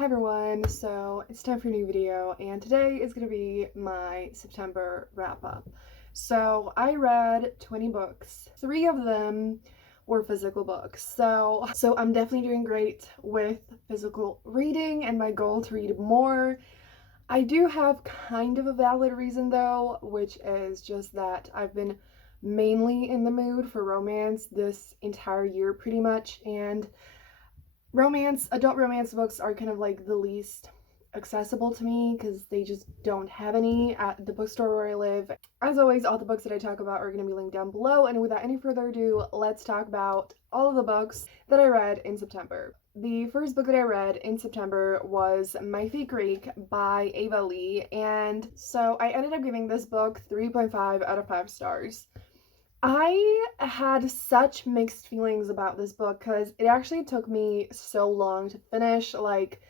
Hi everyone, so it's time for a new video and today is going to be my September wrap up. So I read 20 books. 3 of them were physical books. So I'm definitely doing great with physical reading and my goal to read more. I do have kind of a valid reason though, which is just that I've been mainly in the mood for romance this entire year pretty much, and adult romance books are kind of like the least accessible to me because they just don't have any at the bookstore where I live. As always, all the books that I talk about are going to be linked down below, and without any further ado, let's talk about all of the books that I read in September. The first book that I read in September was My Fake Greek by Ava Lee, and so I ended up giving this book 3.5 out of 5 stars. I had such mixed feelings about this book because it actually took me so long to finish. Like,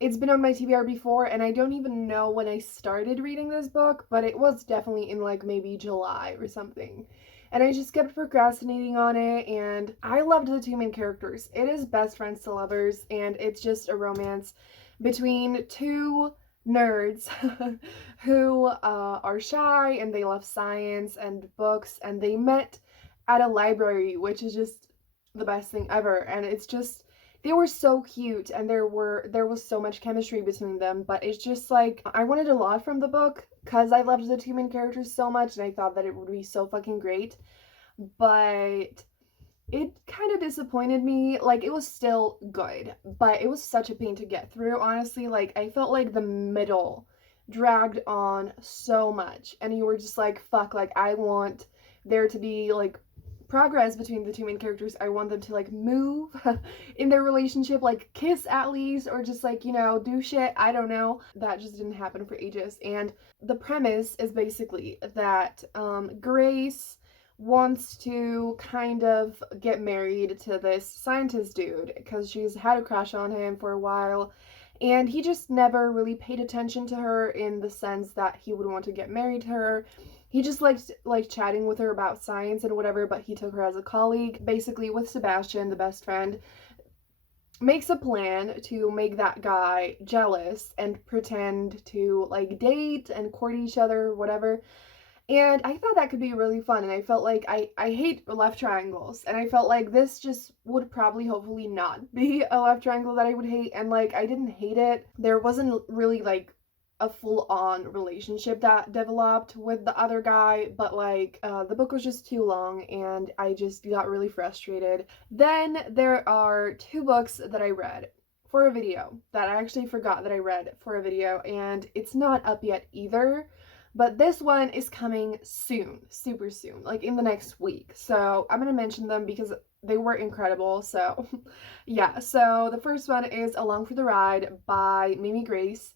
it's been on my TBR before, and I don't even know when I started reading this book, but it was definitely in like maybe July or something. And I just kept procrastinating on it, and I loved the two main characters. It is best friends to lovers, and it's just a romance between two nerds who are shy and they love science and books, and they met at a library, which is just the best thing ever. And it's just, they were so cute, and there was so much chemistry between them, but it's just like I wanted a lot from the book because I loved the two main characters so much and I thought that it would be so fucking great, but it kind of disappointed me. Like, it was still good, but it was such a pain to get through, honestly. Like, I felt like the middle dragged on so much, and you were just like, fuck, like, I want there to be, like, progress between the two main characters. I want them to, like, move in their relationship, like, kiss at least, or just, like, you know, do shit. I don't know. That just didn't happen for ages, and the premise is basically that, Grace wants to kind of get married to this scientist dude because she's had a crush on him for a while, and he just never really paid attention to her in the sense that he would want to get married to her. He just liked like chatting with her about science and whatever, but he took her as a colleague. Basically, with Sebastian, the best friend, makes a plan to make that guy jealous and pretend to like date and court each other, whatever. And I thought that could be really fun, and I felt like I hate left triangles, and I felt like this just would probably hopefully not be a left triangle that I would hate, and like I didn't hate it. There wasn't really like a full-on relationship that developed with the other guy, but like the book was just too long and I just got really frustrated. Then there are 2 books that I read for a video that I actually forgot that I read for a video, and it's not up yet either. But this one is coming soon, super soon, like in the next week. So I'm gonna mention them because they were incredible. So yeah, so the first one is Along for the Ride by Mimi Grace.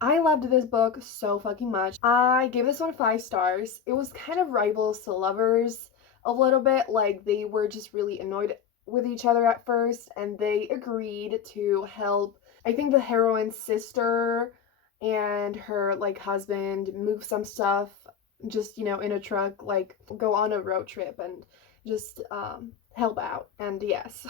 I loved this book so fucking much. I gave this one 5 stars. It was kind of rivals to lovers a little bit. Like, they were just really annoyed with each other at first, and they agreed to help, I think, the heroine's sister and her like husband move some stuff, just, you know, in a truck, like go on a road trip and just help out. And yes,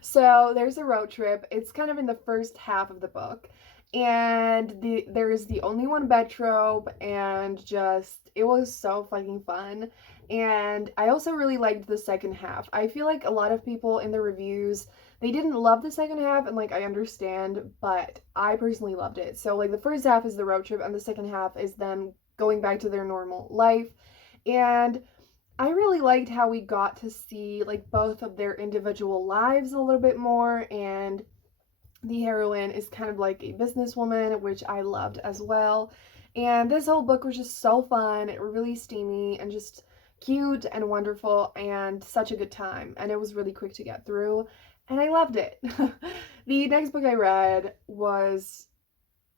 so there's a road trip. It's kind of in the first half of the book, and there is the only one bed trope, and just it was so fucking fun. And I also really liked the second half. I feel like a lot of people in the reviews, they didn't love the second half, and like I understand, but I personally loved it. So like the first half is the road trip and the second half is them going back to their normal life. And I really liked how we got to see like both of their individual lives a little bit more, and the heroine is kind of like a businesswoman, which I loved as well. And this whole book was just so fun, really steamy and just cute and wonderful and such a good time. And it was really quick to get through, and I loved it. The next book I read was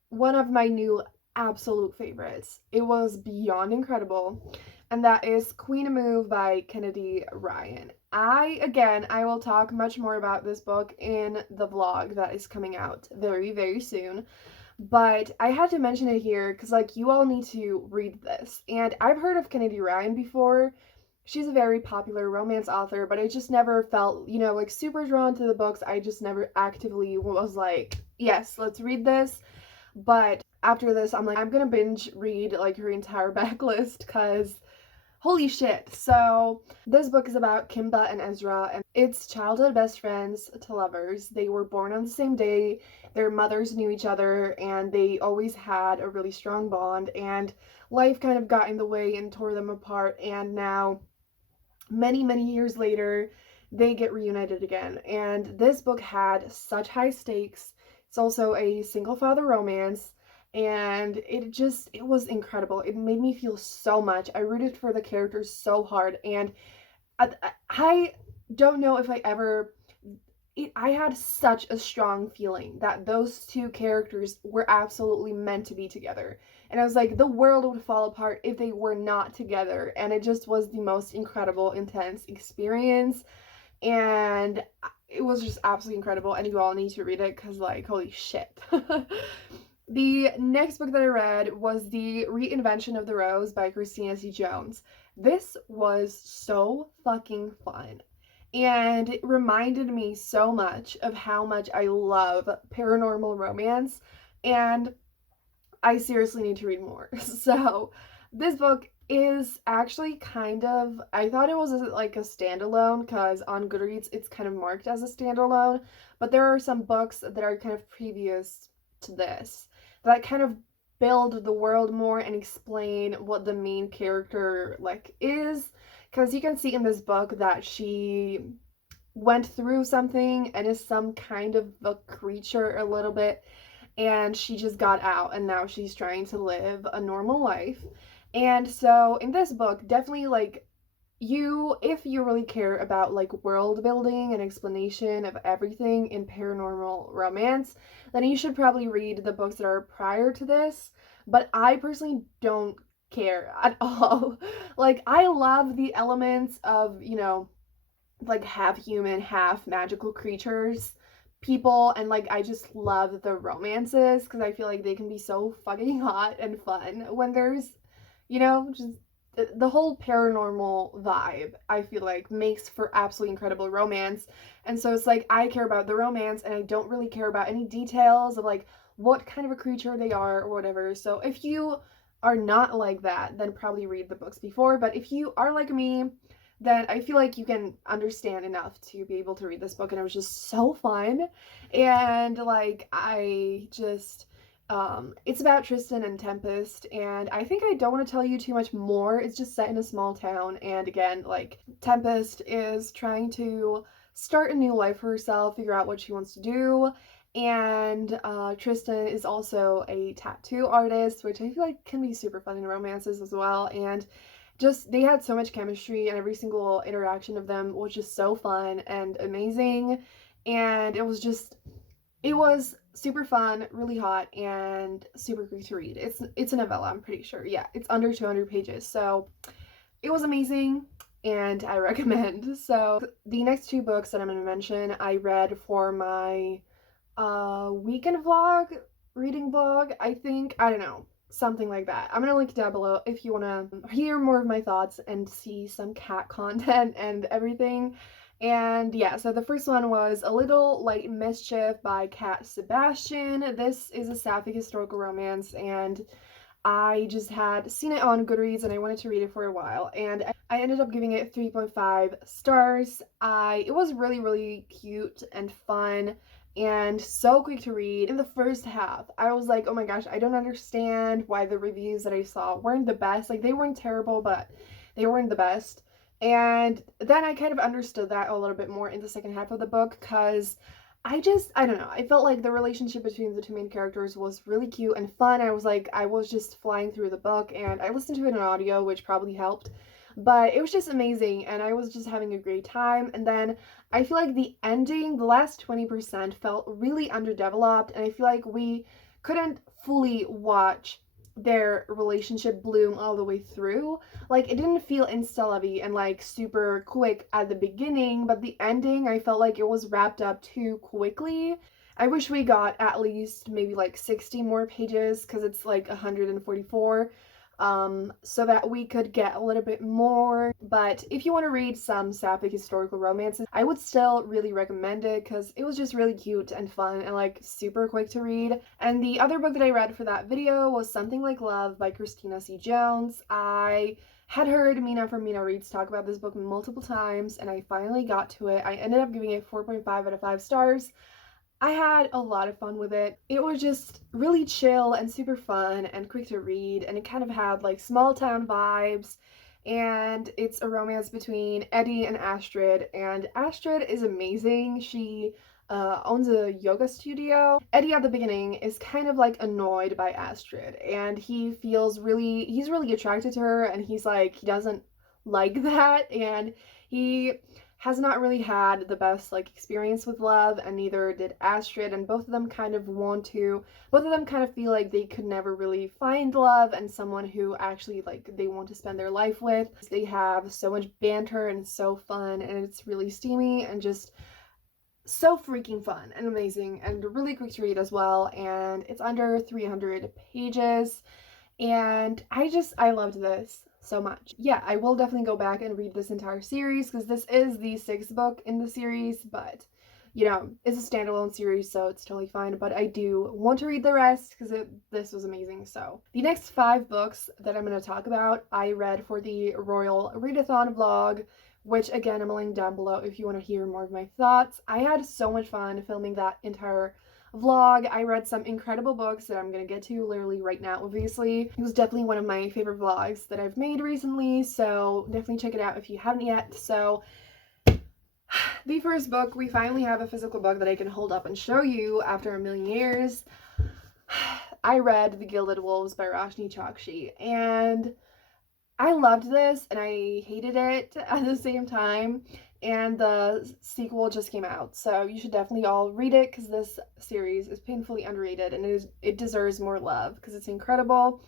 one of my new absolute favorites. It was beyond incredible, and that is Queen Move by Kennedy Ryan. I will talk much more about this book in the vlog that is coming out very, very soon. But I had to mention it here because, like, you all need to read this. And I've heard of Kennedy Ryan before, she's a very popular romance author, but I just never felt, you know, like super drawn to the books. I just never actively was like, yes, let's read this. But after this, I'm like, I'm gonna binge read like her entire backlist because holy shit. So, this book is about Kimba and Ezra, and it's childhood best friends to lovers. They were born on the same day, their mothers knew each other, and they always had a really strong bond, and life kind of got in the way and tore them apart, and now, many, many years later, they get reunited again. And this book had such high stakes. It's also a single father romance, and it was incredible. It made me feel so much. I rooted for the characters so hard, and I don't know if I had such a strong feeling that those two characters were absolutely meant to be together. And I was like, the world would fall apart if they were not together. And it just was the most incredible, intense experience. And it was just absolutely incredible. And you all need to read it because, like, holy shit. The next book that I read was The Reinvention of the Rose by Christina C. Jones. This was so fucking fun. And it reminded me so much of how much I love paranormal romance. And I seriously need to read more. So, this book is actually kind of, I thought it was like a standalone because on Goodreads it's kind of marked as a standalone, but there are some books that are kind of previous to this that kind of build the world more and explain what the main character like is, because you can see in this book that she went through something and is some kind of a creature a little bit, and she just got out and now she's trying to live a normal life. And so in this book, definitely like if you really care about like world building and explanation of everything in paranormal romance, then you should probably read the books that are prior to this. But I personally don't care at all. Like, I love the elements of, you know, like half human, half magical creatures, people, and like I just love the romances because I feel like they can be so fucking hot and fun when there's, you know, just the whole paranormal vibe, I feel like makes for absolutely incredible romance. And so it's like I care about the romance and I don't really care about any details of like what kind of a creature they are or whatever. So if you are not like that, then probably read the books before. But if you are like me, then I feel like you can understand enough to be able to read this book. And it was just so fun. And like it's about Tristan and Tempest, and I think I don't want to tell you too much more. It's just set in a small town, and again, like, Tempest is trying to start a new life for herself, figure out what she wants to do, and Tristan is also a tattoo artist, which I feel like can be super fun in romances as well, and just, they had so much chemistry, and every single interaction of them was just so fun and amazing, and it was super fun, really hot, and super great to read. It's a novella, I'm pretty sure. Yeah, it's under 200 pages. So it was amazing and I recommend. So the next two books that I'm going to mention, I read for my weekend vlog, reading vlog, I think. I don't know. Something like that. I'm gonna link it down below if you want to hear more of my thoughts and see some cat content and everything. And yeah, so the first one was A Little Light Mischief by Cat Sebastian. This is a sapphic historical romance, and I just had seen it on Goodreads and I wanted to read it for a while, and I ended up giving it 3.5 stars. It was really, really cute and fun and so quick to read. In the first half, I was like, oh my gosh, I don't understand why the reviews that I saw weren't the best. Like, they weren't terrible, but they weren't the best. And then I kind of understood that a little bit more in the second half of the book, because I don't know, I felt like the relationship between the two main characters was really cute and fun. I was just flying through the book, and I listened to it in audio, which probably helped. But it was just amazing, and I was just having a great time. And then I feel like the ending, the last 20%, felt really underdeveloped, and I feel like we couldn't fully watch their relationship bloom all the way through. Like, it didn't feel insta-lovey and like super quick at the beginning, but the ending, I felt like it was wrapped up too quickly. I wish we got at least maybe like 60 more pages, because it's like 144. so that we could get a little bit more. But if you want to read some sapphic historical romances, I would still really recommend it because it was just really cute and fun and like super quick to read. And the other book that I read for that video was Something Like Love by Christina C. Jones. I had heard Mina from Mina Reads talk about this book multiple times, and I finally got to it. I ended up giving it 4.5 out of 5 stars. I had a lot of fun with it. It was just really chill and super fun and quick to read, and it kind of had like small town vibes, and it's a romance between Eddie and Astrid, and Astrid is amazing. She owns a yoga studio. Eddie at the beginning is kind of like annoyed by Astrid, and he's really attracted to her, and he's like, he doesn't like that, and he has not really had the best like experience with love, and neither did Astrid, and both of them kind of feel like they could never really find love and someone who actually like they want to spend their life with. They have so much banter and it's so fun, and it's really steamy and just so freaking fun and amazing and really quick to read as well, and it's under 300 pages, and I loved this so much. Yeah, I will definitely go back and read this entire series because this is the 6th book in the series, but you know, it's a standalone series, so it's totally fine, but I do want to read the rest because this was amazing. So the next 5 books that I'm going to talk about, I read for the Royal Readathon vlog, which again, I'm linked down below if you want to hear more of my thoughts. I had so much fun filming that entire vlog. I read some incredible books that I'm gonna get to literally right now, obviously. It was definitely one of my favorite vlogs that I've made recently, so definitely check it out if you haven't yet. So the first book, we finally have a physical book that I can hold up and show you after a million years. I read The Gilded Wolves by Roshani Chokshi, and I loved this and I hated it at the same time, and the sequel just came out, so you should definitely all read it because this series is painfully underrated and it deserves more love because it's incredible.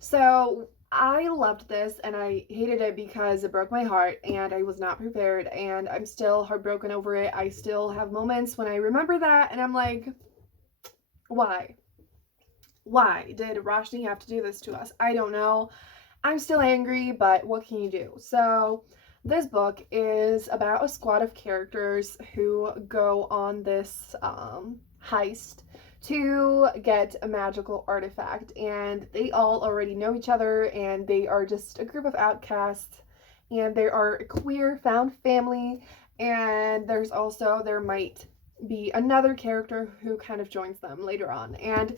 So I loved this and I hated it because it broke my heart and I was not prepared, and I'm still heartbroken over it. I still have moments when I remember that and I'm like, why? Why did Roshani have to do this to us? I don't know. I'm still angry, but what can you do? So this book is about a squad of characters who go on this heist to get a magical artifact, and they all already know each other, and they are just a group of outcasts, and they are a queer found family, and there might be another character who kind of joins them later on, and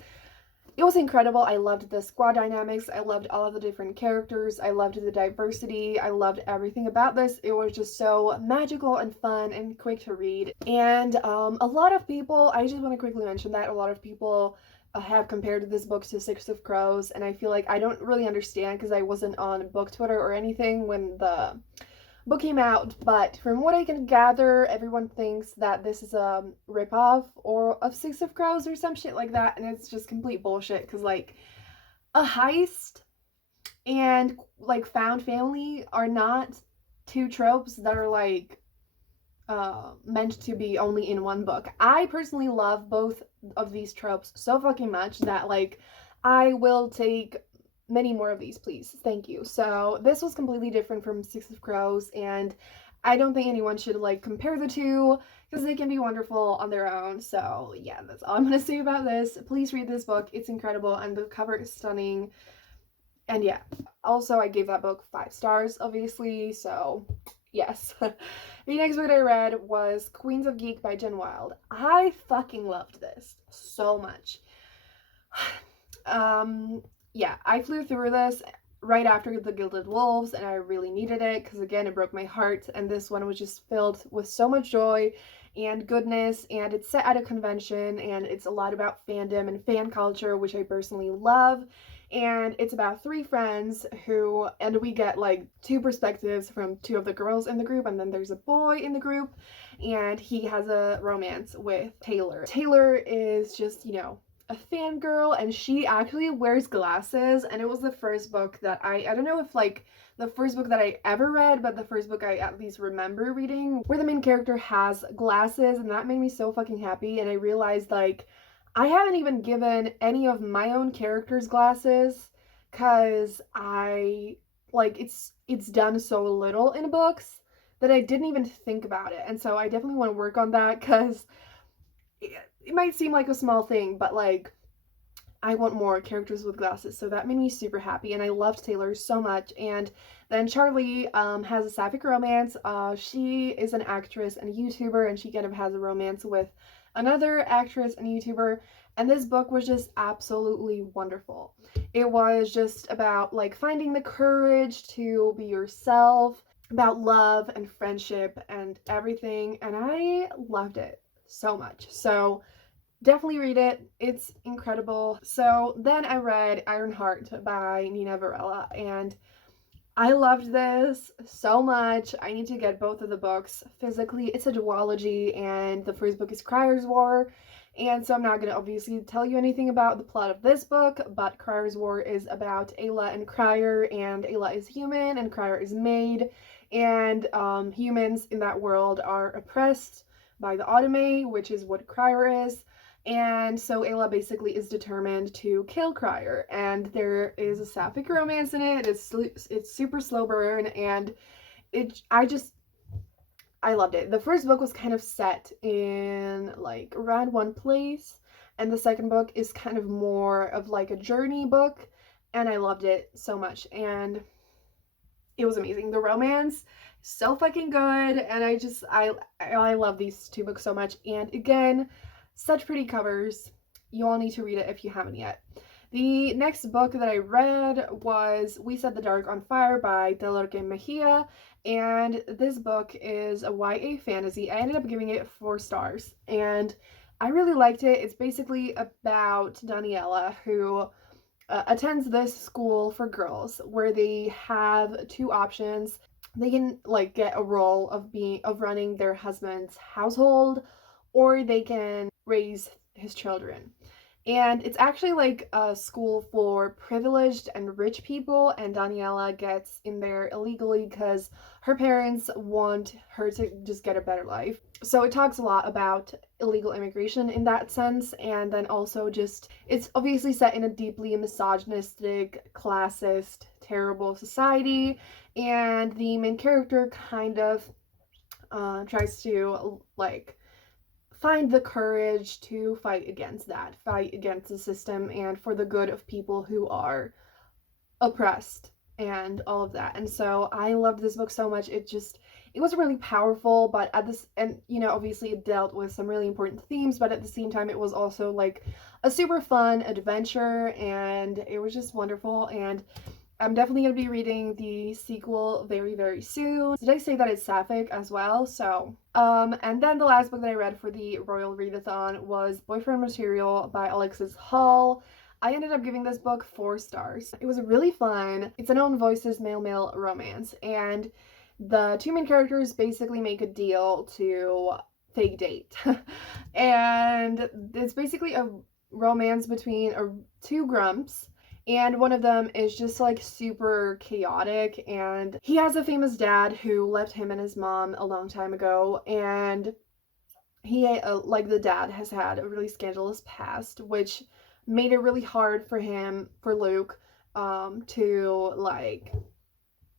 it was incredible. I loved the squad dynamics. I loved all of the different characters. I loved the diversity. I loved everything about this. It was just so magical and fun and quick to read. And a lot of people, I just want to quickly mention that a lot of people have compared this book to Six of Crows, and I feel like I don't really understand because I wasn't on book Twitter or anything when the book came out, but from what I can gather, everyone thinks that this is a ripoff or of Six of Crows or some shit like that, and it's just complete bullshit because like a heist and like found family are not 2 tropes that are like meant to be only in one book. I personally love both of these tropes so fucking much that like I will take many more of these, please. Thank you. So this was completely different from Six of Crows, and I don't think anyone should like compare the two because they can be wonderful on their own. So yeah, that's all I'm gonna say about this. Please read this book. It's incredible and the cover is stunning. And yeah, also I gave that book 5 stars, obviously, so yes. The next book I read was Queens of Geek by Jen Wilde. I fucking loved this so much. Yeah, I flew through this right after The Gilded Wolves, and I really needed it because again, it broke my heart, and this one was just filled with so much joy and goodness, and it's set at a convention, and it's a lot about fandom and fan culture, which I personally love. And it's about 3 friends and we get like 2 perspectives from 2 of the girls in the group, and then there's a boy in the group, and he has a romance with Taylor. Taylor is just, you know, a fangirl, and she actually wears glasses, and it was the first book that I don't know if like the first book that I ever read, but the first book I at least remember reading where the main character has glasses, and that made me so fucking happy. And I realized like I haven't even given any of my own characters glasses because I like it's done so little in books that I didn't even think about it. And so I definitely want to work on that because it might seem like a small thing, but like I want more characters with glasses. So that made me super happy. And I loved Taylor so much. And then Charlie has a sapphic romance. She is an actress and a YouTuber, and she kind of has a romance with another actress and YouTuber. And this book was just absolutely wonderful. It was just about like finding the courage to be yourself, about love and friendship and everything. And I loved it so much. So definitely read it. It's incredible. So then I read Ironheart by Nina Varela, and I loved this so much. I need to get both of the books physically. It's a duology, and the first book is Crier's War. And so I'm not going to obviously tell you anything about the plot of this book, but Crier's War is about Ayla and Crier, and Ayla is human and Crier is made, and humans in that world are oppressed by the Autome, which is what Crier is. And so Ayla basically is determined to kill Crier, and there is a sapphic romance in it. It's super slow burn, and I loved it. The first book was kind of set in like around one place, and the second book is kind of more of like a journey book, and I loved it so much, and it was amazing. The romance, so fucking good, and I love these two books so much. And again, such pretty covers. You all need to read it if you haven't yet. The next book that I read was We Set the Dark on Fire by Delorque Mejia, and this book is a YA fantasy. I ended up giving it 4 stars, and I really liked it. It's basically about Daniela, who attends this school for girls where they have 2 options. They can like get a role of running their husband's household, or they can raise his children. And it's actually like a school for privileged and rich people, and Daniela gets in there illegally because her parents want her to just get a better life. So it talks a lot about illegal immigration in that sense, and then also just, it's obviously set in a deeply misogynistic, classist, terrible society, and the main character kind of tries to like find the courage to fight against the system, and for the good of people who are oppressed and all of that. And so I loved this book so much. It was really powerful, but and you know, obviously it dealt with some really important themes, but at the same time it was also like a super fun adventure, and it was just wonderful. And I'm definitely going to be reading the sequel very, very soon. Did I say that it's sapphic as well? So, and then the last book that I read for the Royal Readathon was Boyfriend Material by Alexis Hall. I ended up giving this book 4 stars. It was really fun. It's an own voices male-male romance, and the 2 main characters basically make a deal to fake date. And it's basically a romance between 2 grumps, and one of them is just like super chaotic, and he has a famous dad who left him and his mom a long time ago, and he like the dad has had a really scandalous past, which made it really hard for Luke to like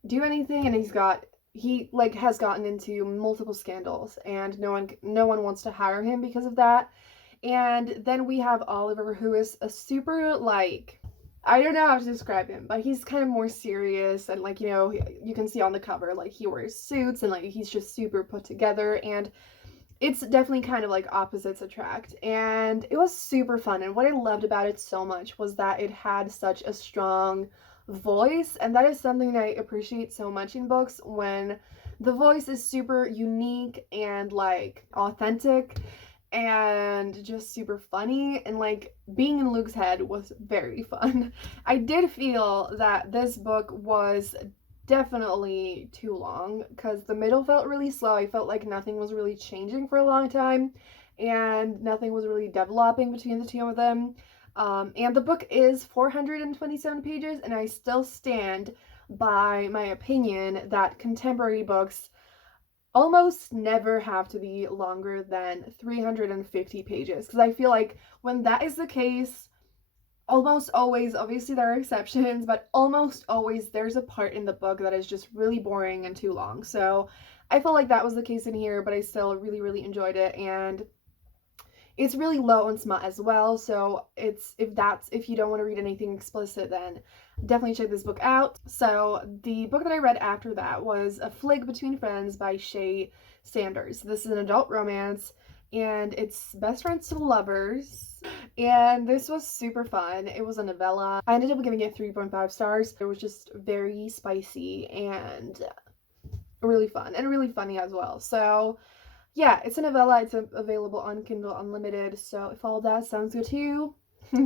do anything, and he like has gotten into multiple scandals, and no one wants to hire him because of that. And then we have Oliver, who is a super like, I don't know how to describe him, but he's kind of more serious, and like, you know, you can see on the cover like he wears suits, and like he's just super put together, and it's definitely kind of like opposites attract. And it was super fun, and what I loved about it so much was that it had such a strong voice, and that is something that I appreciate so much in books, when the voice is super unique and like authentic and just super funny, and like being in Luke's head was very fun. I did feel that this book was definitely too long because the middle felt really slow. I felt like nothing was really changing for a long time, and nothing was really developing between the 2 of them. And the book is 427 pages, and I still stand by my opinion that contemporary books almost never have to be longer than 350 pages, because I feel like when that is the case, almost always, obviously there are exceptions, but almost always there's a part in the book that is just really boring and too long. So I felt like that was the case in here, but I still really, really enjoyed it. And it's really low in smut as well, so if you don't want to read anything explicit, then definitely check this book out. So the book that I read after that was A Flig Between Friends by Shay Sanders. This is an adult romance, and it's best friends to lovers. And this was super fun. It was a novella. I ended up giving it 3.5 stars. It was just very spicy and really fun and really funny as well. So yeah, it's a novella. It's available on Kindle Unlimited. So if all that sounds good to you,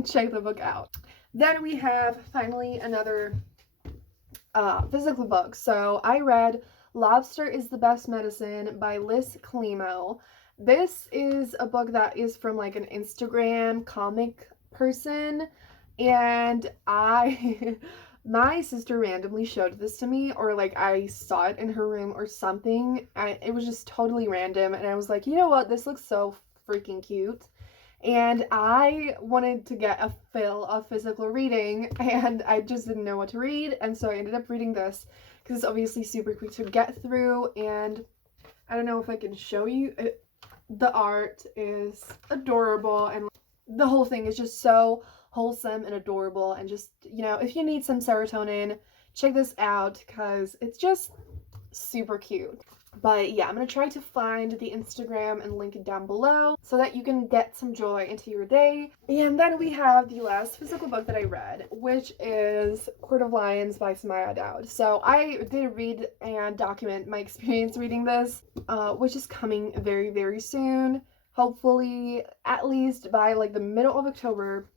check the book out. Then we have finally another physical book. So I read Lobster is the Best Medicine by Liz Climo. This is a book that is from like an Instagram comic person, and my sister randomly showed this to me, or like I saw it in her room or something. It was just totally random, and I was like, you know what, this looks so freaking cute. And I wanted to get a fill of physical reading, and I just didn't know what to read, and so I ended up reading this because it's obviously super quick to get through. And I don't know if I can show you it. The art is adorable, and the whole thing is just so wholesome and adorable, and just, you know, if you need some serotonin, check this out because it's just super cute. But yeah, I'm gonna try to find the Instagram and link it down below so that you can get some joy into your day. And then we have the last physical book that I read, which is Court of Lions by Samaya Dowd. So I did read and document my experience reading this, which is coming very, very soon. Hopefully, at least by like the middle of October.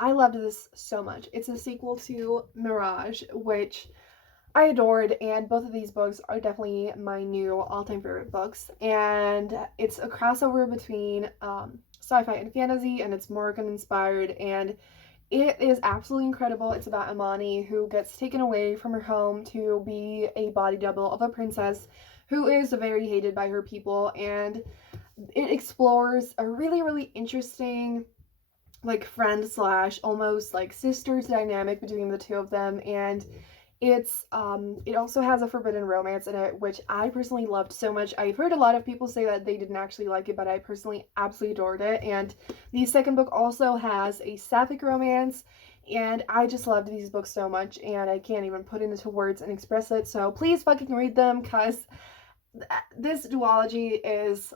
I loved this so much. It's a sequel to Mirage, which I adored, and both of these books are definitely my new all-time favorite books. And it's a crossover between sci-fi and fantasy, and it's Morrigan inspired, and it is absolutely incredible. It's about Amani, who gets taken away from her home to be a body double of a princess who is very hated by her people, and it explores a really, really interesting like friend slash almost like sisters dynamic between the two of them. And it's it also has a forbidden romance in it, which I personally loved so much. I've heard a lot of people say that they didn't actually like it, but I personally absolutely adored it. And the second book also has a sapphic romance, and I just loved these books so much, and I can't even put it into words and express it. So please fucking read them, because this duology is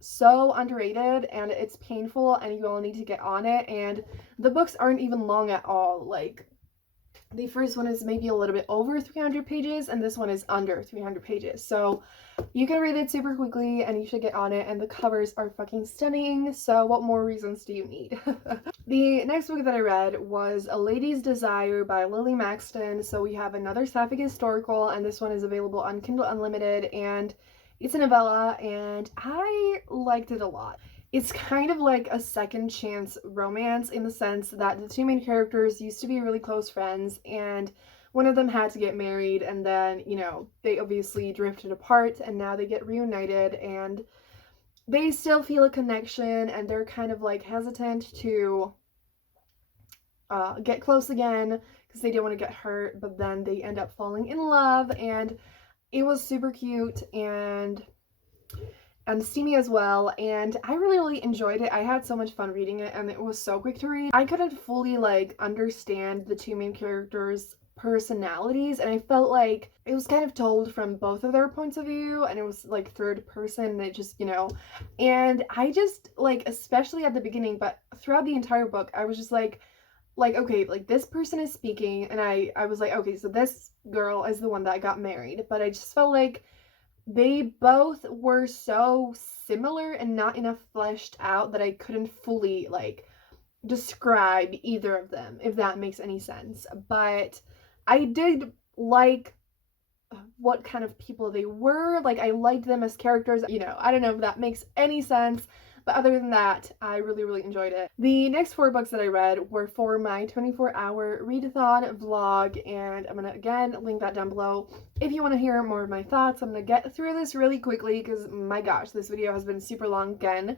so underrated, and it's painful, and you all need to get on it. And the books aren't even long at all. Like, the first one is maybe a little bit over 300 pages, and this one is under 300 pages. So you can read it super quickly, and you should get on it, and the covers are fucking stunning. So what more reasons do you need? The next book that I read was A Lady's Desire by Lily Maxton. So we have another sapphic historical, and this one is available on Kindle Unlimited, and it's a novella, and I liked it a lot. It's kind of like a second chance romance in the sense that the two main characters used to be really close friends, and one of them had to get married, and then, you know, they obviously drifted apart, and now they get reunited, and they still feel a connection, and they're kind of like hesitant to get close again because they don't want to get hurt, but then they end up falling in love. And it was super cute and steamy as well, and I really, really enjoyed it. I had so much fun reading it, and it was so quick to read. I couldn't fully like understand the two main characters' personalities, and I felt like it was kind of told from both of their points of view, and it was like third person, and it just, you know, and I just like, especially at the beginning, but throughout the entire book, I was just like, okay, like this person is speaking, and I was like, okay, so this girl is the one that got married, but I just felt like they both were so similar and not enough fleshed out that I couldn't fully like describe either of them, if that makes any sense. But I did like what kind of people they were. Like, I liked them as characters, you know. I don't know if that makes any sense, but other than that, I really, really enjoyed it. The next 4 books that I read were for my 24-hour readathon vlog, and I'm gonna again link that down below if you want to hear more of my thoughts. I'm gonna get through this really quickly because my gosh, this video has been super long again.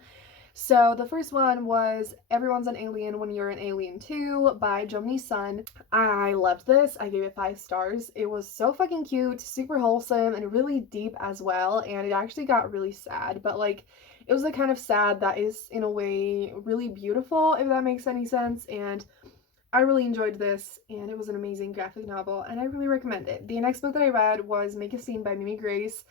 So the first one was Everyone's an Alien When You're an Alien Too by Jomini Sun. I loved this. I gave it 5 stars. It was so fucking cute, super wholesome, and really deep as well. And it actually got really sad, but like it was the kind of sad that is in a way really beautiful, if that makes any sense. And I really enjoyed this, and it was an amazing graphic novel, and I really recommend it. The next book that I read was Make a Scene by Mimi Grace,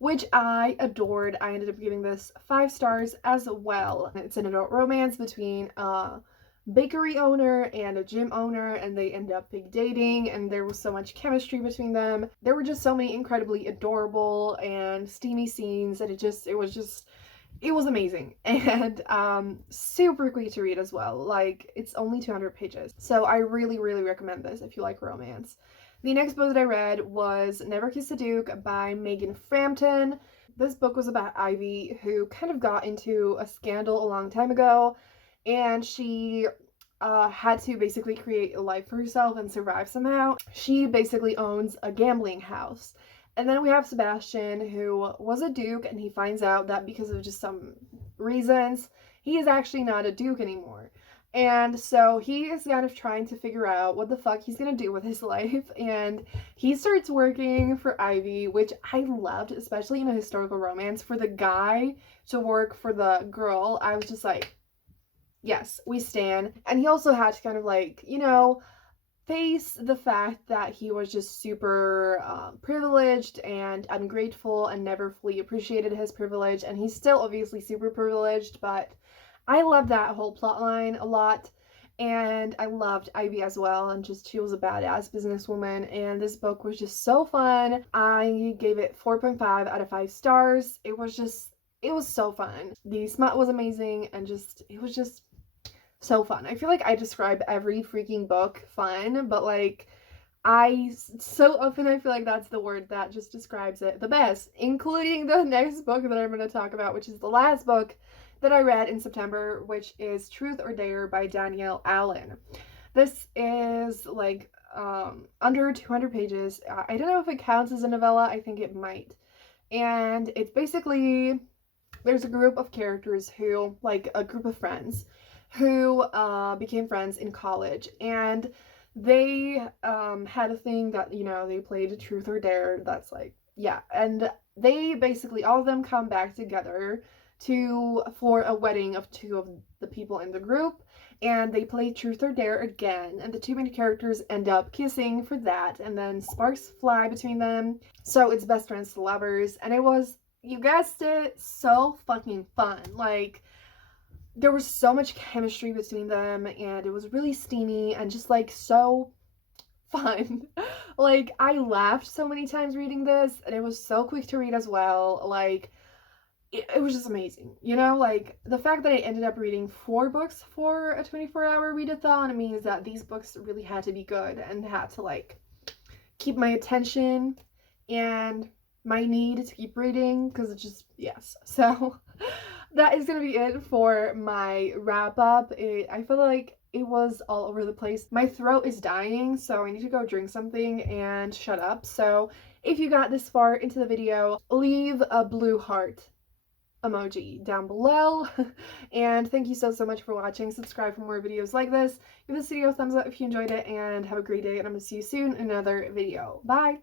which I adored. I ended up giving this 5 stars as well. It's an adult romance between a bakery owner and a gym owner, and they end up big dating, and there was so much chemistry between them. There were just so many incredibly adorable and steamy scenes that it was amazing, and super quick to read as well. Like, it's only 200 pages, so I really recommend this if you like romance. The next book that I read was Never Kiss a Duke by Megan Frampton. This book was about Ivy, who kind of got into a scandal a long time ago, and she had to basically create a life for herself and survive somehow. She basically owns a gambling house. And then we have Sebastian, who was a duke, and he finds out that because of just some reasons, he is actually not a duke anymore. And so he is kind of trying to figure out what the fuck he's gonna do with his life, and he starts working for Ivy, which I loved, especially in a historical romance. For the guy to work for the girl, I was just like, yes, we stan. And he also had to kind of like, you know, face the fact that he was just super privileged and ungrateful and never fully appreciated his privilege, and he's still obviously super privileged, but I loved that whole plot line a lot. And I loved Ivy as well, and just she was a badass businesswoman, and this book was just so fun. I gave it 4.5 out of 5 stars. It was so fun. The smut was amazing, and it was just so fun. I feel like I describe every freaking book fun, but like so often I feel like that's the word that just describes it the best, including the next book that I'm going to talk about, which is the last book that I read in September, which is Truth or Dare by Danielle Allen. This is like under 200 pages. I don't know if it counts as a novella. I think it might. And it's basically, there's a group of characters who, like a group of friends who became friends in college, and they had a thing that, you know, they played Truth or Dare. That's like, yeah, and they basically, all of them come back together for a wedding of 2 of the people in the group, and they play Truth or Dare again, and the 2 main characters end up kissing for that, and then sparks fly between them, so it's best friends to lovers, and it was, you guessed it, so fucking fun. Like, there was so much chemistry between them, and it was really steamy and just like so fun. Like, I laughed so many times reading this, and it was so quick to read as well. Like, it was just amazing, you know? Like, the fact that I ended up reading 4 books for a 24-hour readathon means that these books really had to be good and had to like keep my attention and my need to keep reading, because it's just, yes. So that is gonna be it for my wrap up. I feel like it was all over the place. My throat is dying, so I need to go drink something and shut up. So if you got this far into the video, leave a blue heart emoji down below. And thank you so much for watching. Subscribe for more videos like this. Give this video a thumbs up if you enjoyed it, and have a great day, and I'm gonna see you soon in another video. Bye!